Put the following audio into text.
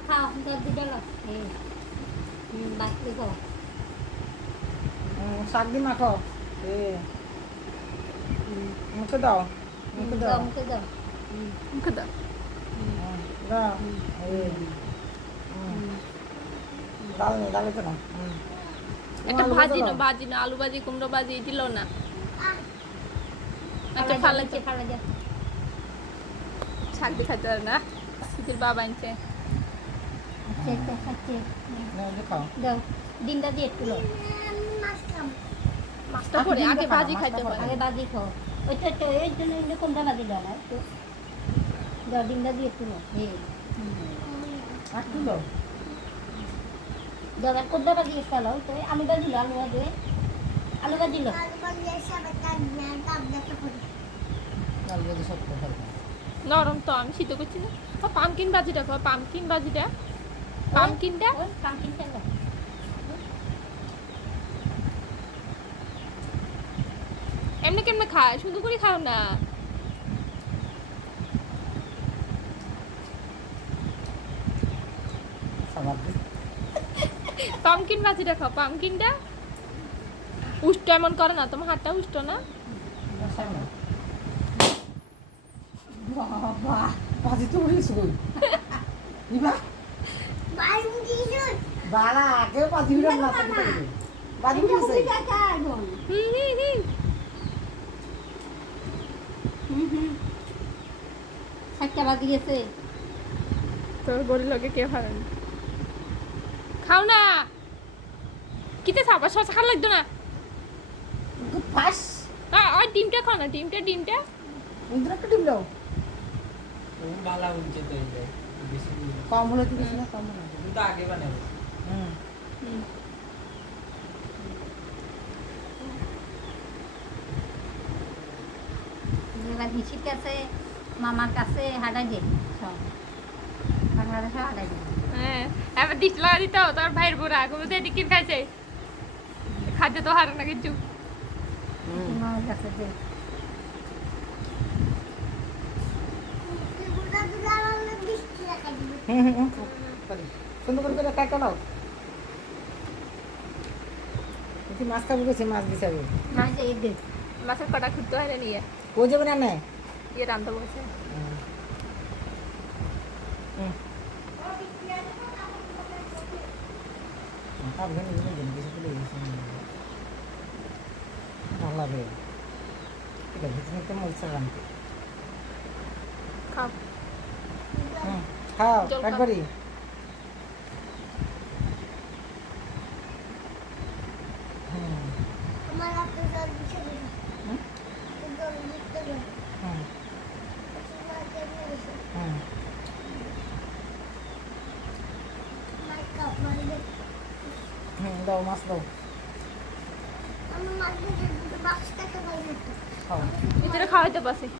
খাও জলদি ডালো বাকি খাও শাক দিয়ে মাখো মুখে দাও মুখে দাও মুখে দাও মুখে দাও দাও ডাল নেই ডালে তো না একটা ভাজি না আলু ভাজি কুমড়ো ভাজি দিল না একটা ফালাচ্ছে খাওয়া যা শাক দিয়ে খাইতে পারে না শীতের বাবা আনছে আচ্ছা খাচ্ছে খাও দাও ডিমটা দিয়ে একটু লো মাছটা পরে আগে ভাজি খাইতে পারে আগে বাজি খাও ওইটা তো এর জন্য কোনটা বাজি দাও না একটু দাও ডিমটা দিয়ে একটু লো আর তুলো দাও আর কোনটা বাজি খাও তো আলু ভাজি লো আলু ভাজি লো ডাল বলে সব ভালো নরম তো আমি শীত করছি না ও পামকিন ভাজিটা খাও পামকিনটা পামকিনটা লো এমনি কেমনে খায় সুন্দর করে খাও না সাবাদ পামকিন ভাজিটা খাও পামকিনটা উষ্ট এমন করে না তোমার হাতটা উষ্ট না বাবা ভাজি তো উড়িস কই ইবা বালা কেউ ভাজি উড়াম না তো কোথায় ভাজি উড়িস একটা বাজি গেছে তোর গরিব লোকে কে ভাবেন খাও না কিতে খাবা শশা খাওয়া লাগতো না ফাস ওই ডিমটা খাও না ডিমটা ইন্দ্র একটা ডিম দাও বালা উঠছে তো এইটা বেশি কম হলে কি বেশি না কম হলে তুমি তো আগে বানাবো এবার হিসির কাছে মামার কাছে হাঁটা যে সব বাংলাদেশে হাঁটা যে হ্যাঁ এবার ডিশ লাগা দিত তোর ভাইয়ের বুড়া কবে এদিকে খাইছে খাদ্য তো হারে না কিছু মামার কাছে যে সুন্দর করে কাটা নাও মাছ খাবো গেছে মাছ দিছে মাছ এই দে মাছের কটা খুঁজতে হয় নিয়ে ও যাবে না না ইয়ে রান্না বলছে ভালো লাগে এটা ভিতরে তো মরিচা রান্না খাও খাও জল খাও। একবারই দাও মাছ দাও খাও ভিতরে খাওয়াইতে পারছি